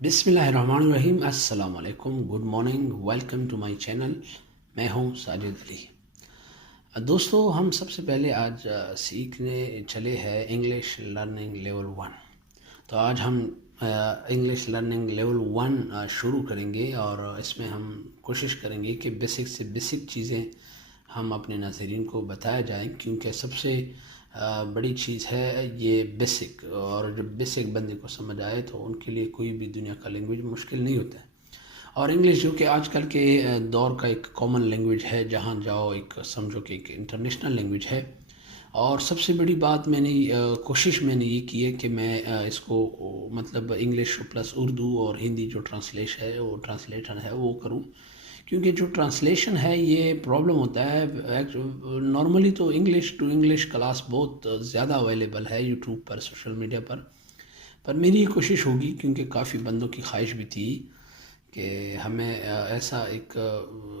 بسم اللہ الرحمن الرحیم، السلام علیکم، good morning, welcome to my channel. میں ہوں ساجد علی۔ دوستو، ہم سب سے پہلے آج سیکھنے چلے ہیں انگلش لرننگ لیول 1۔ تو آج ہم انگلش لرننگ لیول 1 شروع کریں گے، اور اس میں ہم کوشش کریں گے کہ بیسک سے بیسک چیزیں ہم اپنے ناظرین کو بتایا جائیں، کیونکہ سب سے بڑی چیز ہے یہ بیسک، اور جب بیسک بندے کو سمجھ آئے تو ان کے لیے کوئی بھی دنیا کا لینگویج مشکل نہیں ہوتا ہے۔ اور انگلش جو کہ آج کل کے دور کا ایک کامن لینگویج ہے، جہاں جاؤ ایک سمجھو کہ ایک انٹرنیشنل لینگویج ہے۔ اور سب سے بڑی بات کوشش میں نے یہ کی ہے کہ میں اس کو مطلب انگلش پلس اردو اور ہندی جو ٹرانسلیشن ہے وہ کروں، کیونکہ جو ٹرانسلیشن ہے یہ پرابلم ہوتا ہے۔ نارملی تو انگلش ٹو انگلش کلاس بہت زیادہ اویلیبل ہے یوٹیوب پر، سوشل میڈیا پر میری یہ کوشش ہوگی، کیونکہ کافی بندوں کی خواہش بھی تھی کہ ہمیں ایسا ایک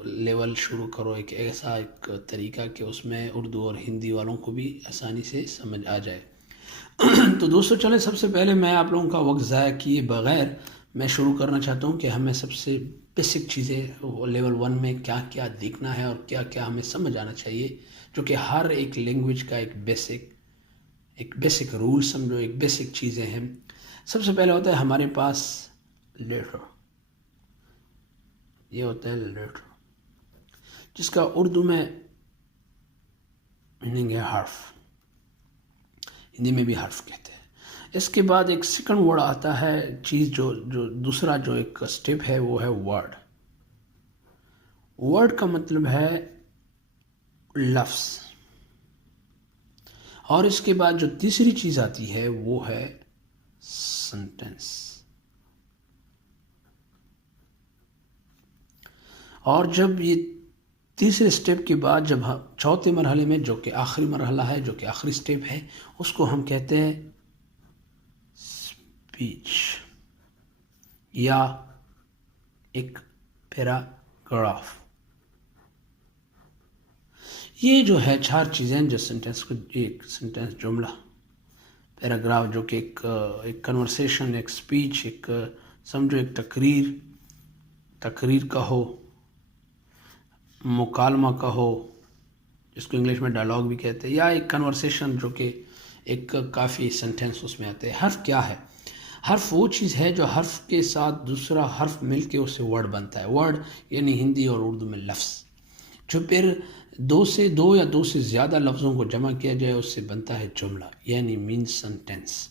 لیول شروع کرو، ایک ایسا ایک طریقہ کہ اس میں اردو اور ہندی والوں کو بھی آسانی سے سمجھ آ جائے۔ تو دوستو چلیں، سب سے پہلے میں آپ لوگوں کا وقت ضائع کیے بغیر میں شروع کرنا چاہتا ہوں کہ ہمیں سب سے بیسک چیزیں لیول 1 میں کیا کیا دیکھنا ہے اور کیا کیا ہمیں سمجھ آنا چاہیے، جو کہ ہر ایک لینگویج کا ایک بیسک رول سمجھو، ایک بیسک چیزیں ہیں۔ سب سے پہلے ہوتا ہے ہمارے پاس لیٹر، یہ ہوتا ہے لیٹر، جس کا اردو میں میننگ ہے حرف، ہندی میں بھی حرف کہتے ہیں۔ اس کے بعد ایک سیکنڈ ورڈ آتا ہے، چیز جو دوسرا جو ایک سٹیپ ہے وہ ہے ورڈ۔ ورڈ کا مطلب ہے لفظ، اور اس کے بعد جو تیسری چیز آتی ہے وہ ہے سنٹینس۔ اور جب یہ تیسرے سٹیپ کے بعد جب چوتھے مرحلے میں، جو کہ آخری مرحلہ ہے، جو کہ آخری سٹیپ ہے، اس کو ہم کہتے ہیں اسپیچ یا ایک پیراگراف۔ یہ جو ہے 4 چیزیں جو سنٹینس کو، ایک سنٹینس جملہ، پیراگراف جو کہ ایک کنورسیشن، ایک سپیچ، ایک سمجھو ایک تقریر کا ہو، مکالمہ کا ہو، جس کو انگلش میں ڈائلاگ بھی کہتے ہیں، یا ایک کنورسیشن جو کہ ایک کافی سنٹینس اس میں آتے ہیں۔ حرف کیا ہے؟ حرف وہ چیز ہے جو حرف کے ساتھ دوسرا حرف مل کے اس سے ورڈ بنتا ہے۔ ورڈ یعنی ہندی اور اردو میں لفظ، جو پھر دو یا دو سے زیادہ لفظوں کو جمع کیا جائے اس سے بنتا ہے جملہ، یعنی مین سنٹینس۔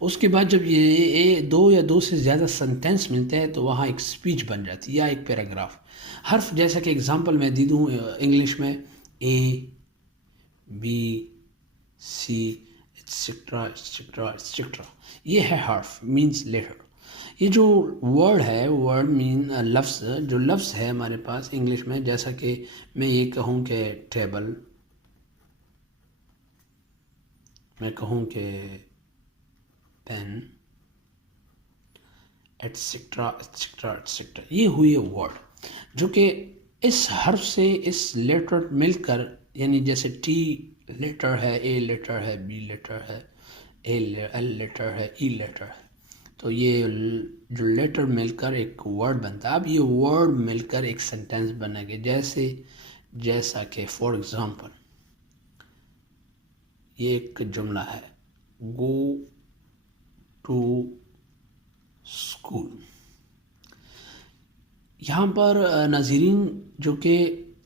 اس کے بعد جب یہ 2 یا 2 سے زیادہ سنٹینس ملتے ہیں تو وہاں ایک سپیچ بن جاتی ہے یا ایک پیراگراف۔ حرف جیسا کہ اگزامپل میں دے دوں انگلش میں، A, B, C, etcetera etcetera etcetera, یہ ہے حرف، مینس لیٹر۔ یہ جو ورڈ ہے، ورڈ مین لفظ، جو لفظ ہے ہمارے پاس انگلش میں، جیسا کہ میں یہ کہوں کہ ٹیبل، میں کہوں کہ پین، ایٹسٹرا ایٹسٹرا ایٹسٹرا، یہ ہوئی ہے ورڈ، جو کہ اس حرف سے اس لیٹر مل کر، یعنی جیسے ٹی لیٹر ہے، اے لیٹر ہے، بی لیٹر ہے، ایل لیٹر ہے، ای لیٹر ہے، تو یہ جو لیٹر مل کر ایک ورڈ بنتا ہے۔ اب یہ ورڈ مل کر ایک سنٹینس بنے گا، جیسا کہ فار ایگزامپل یہ ایک جملہ ہے، گو ٹو اسکول۔ یہاں پر ناظرین جو کہ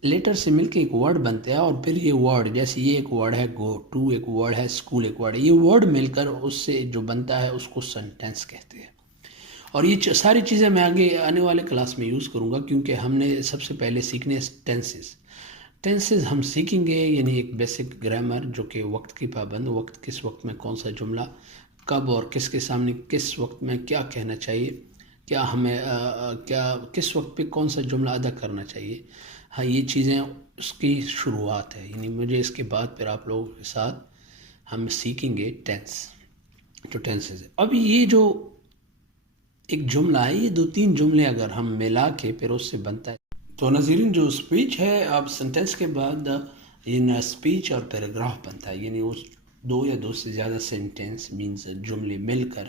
لیٹر سے مل کے ایک ورڈ بنتے ہیں، اور پھر یہ ورڈ، جیسے یہ ایک ورڈ ہے گو ٹو، ایک ورڈ ہے اسکول، ایک ورڈ ہے، یہ ورڈ مل کر اس سے جو بنتا ہے اس کو سنٹینس کہتے ہیں۔ اور یہ ساری چیزیں میں آگے آنے والے کلاس میں یوز کروں گا، کیونکہ ہم نے سب سے پہلے سیکھنے ٹینسز ہم سیکھیں گے، یعنی ایک بیسک گرامر جو کہ وقت کی پابند، وقت کس وقت میں کون سا جملہ کب اور کس کے سامنے کس وقت میں کیا کہنا چاہیے، کیا ہمیں کس وقت پہ کون سا جملہ ادا کرنا چاہیے۔ ہاں، یہ چیزیں اس کی شروعات ہے، یعنی مجھے اس کے بعد پھر آپ لوگوں کے ساتھ ہم سیکھیں گے جو ٹینسز ہے۔ اب یہ جو ایک جملہ ہے، یہ 2-3 جملے اگر ہم ملا کے پھر اس سے بنتا ہے۔ تو ناظرین، جو سپیچ ہے، اب سنٹینس کے بعد یہ سپیچ اور پیراگراف بنتا ہے، یعنی اس 2 یا 2 سے زیادہ سینٹینس مینز جملے مل کر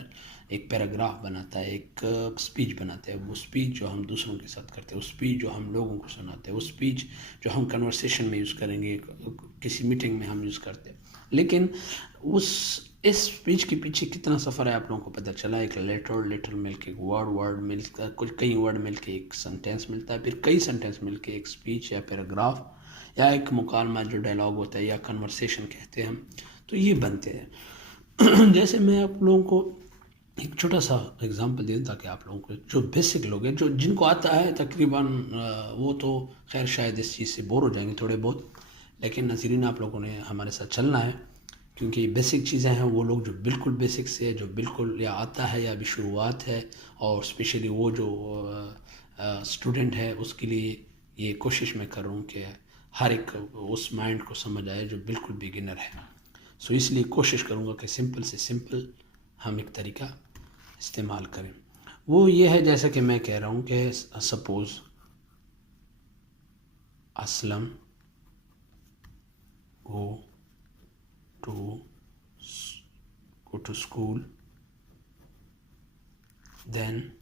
ایک پیراگراف بناتا ہے, ایک سپیچ بناتا ہے. وہ سپیچ جو ہم دوسروں کے ساتھ کرتے ہیں, وہ سپیچ جو ہم لوگوں کو سناتے ہیں, وہ سپیچ جو ہم کنورسیشن میں یوز کریں گے, کسی میٹنگ میں ہم یوز کرتے ہیں. لیکن اس سپیچ کے پیچھے کتنا سفر ہے آپ لوگوں کو پتہ چلا. ایک لیٹر مل کے, ایک ورڈ مل کے, کئی ورڈ مل کے ایک سنٹینس ملتا ہے, پھر کئی سنٹینس مل کے ایک سپیچ یا پیراگراف یا ایک مکالمہ جو ڈائلاگ ہوتا ہے یا کنورسیشن کہتے ہیں ہم, تو یہ بنتے ہیں. جیسے میں آپ لوگوں کو ایک چھوٹا سا اگزامپل دیں تاکہ آپ لوگوں کو جو بیسک لوگ ہیں, جو جن کو آتا ہے تقریباً وہ تو خیر شاید اس چیز سے بور ہو جائیں گے تھوڑے بہت, لیکن ناظرین آپ لوگوں نے ہمارے ساتھ چلنا ہے, کیونکہ یہ بیسک چیزیں ہیں. وہ لوگ جو بالکل بیسک سے, جو بالکل یا آتا ہے یا ابھی شروعات ہے, اور اسپیشلی وہ جو اسٹوڈنٹ ہے, اس کے لیے یہ کوشش میں کر رہا ہوں کہ ہر ایک اس مائنڈ کو سمجھ آئے جو بالکل بگنر ہے. سو اس لیے کوشش کروں گا کہ سمپل سے سمپل ہم ایک طریقہ استعمال کریں. وہ یہ ہے جیسا کہ میں کہہ رہا ہوں کہ suppose Aslam go to school, then